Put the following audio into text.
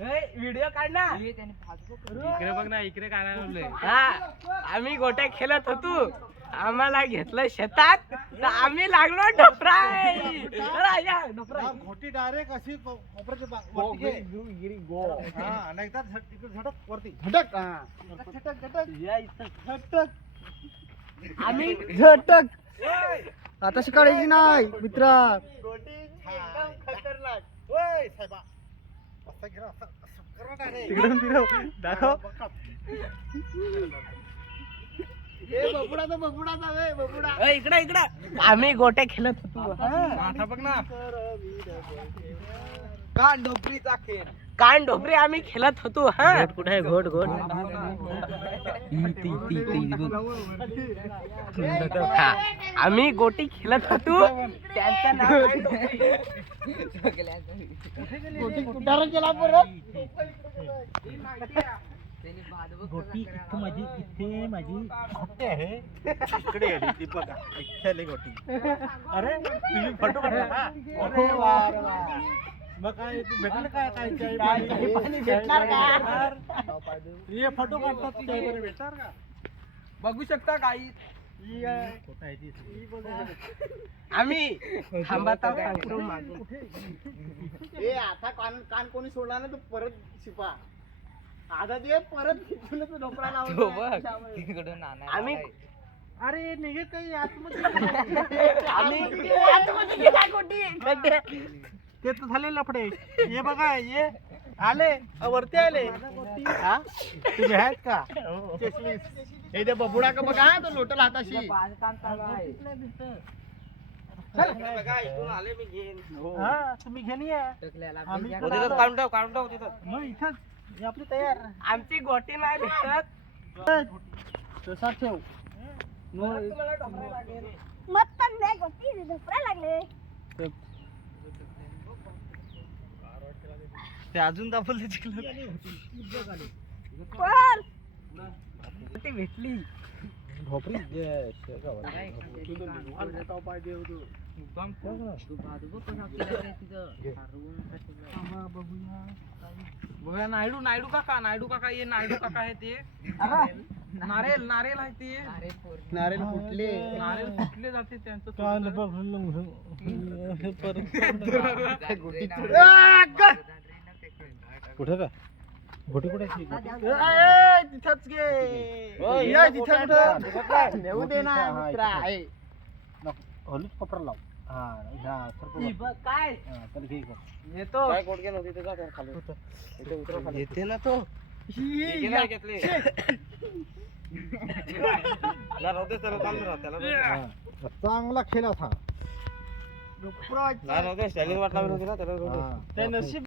Video काढ ना. इकडे बघ ना, इकडे काढायला. हा आम्ही गोट्या खेळत होतो, आम्हाला घेतलं शेतात तर आम्ही लागलो ढोपराय. मोठी डायरेक्ट अशी आम्ही झटक आता शिकायची नाही मित्रा. तिकडून फिरव दाखव. इकडे इकडे आम्ही गोट्या खेळत होतो. माथा बघ ना. कान ढोपरीचा खेळ. कान ढोपरे आम्ही खेळत होतो. हा कुठे आहे घोट घोट. हा, आम्ही गोटी खेळत होतो. त्यांचं नाव कान ढोपरे. कुठार गेला परत. गोटी इथं माझी, इथे माझी गोटी आहे. इकडे आली ती बघा, इथे आली गोटी. अरे तुम्ही फोटो काढला का? अरे वा रे वा. मग काय भेटलं काय काय पाणी भेटणार का? हे फोटो काढतात त्यावर भेटणार का? बघू शकता काही आम्ही थांबत आहोत. ए आता कान कान कोणी सोडला ना तर परत शिपा. आता ते परत तिथूनच ढोपळा लावतो. आम्ही अरे निघे काही आतमध्ये. आम्ही आतमध्ये गेला गोटी. ते तर झाले लफडे. हे बघा हे आले वरती आले. हा तुम्ही आहेत का? हे ते बबुडा का बघा तो लोटल हाताशी. हा तुम्ही घेऊन या. आम्ही काढून ठेव मग इथंच हे आपली तयार. आमची गोटी नाही भेटत. तसा ठेव. मत पण नाही गोटी ढोपरा लागले. ते अजून दाखवले पण गोटी भेटली. भोपरी बघा नायडू, नायडू काका ये. नायडू काका आहे ते. नारेल नारेल आहे ते. नारेल फुटले. नारेल फुटले जाते त्यांचं. कुठे का गोटी कुठे? तिथंच घे. या तिथं कुठं नेऊ दे ना मित्रा. हलूच कपडा लाव. हा ह्या काय चल घे येतो. येते ना तो. चांगला खेळा था. ढोपरा नशीब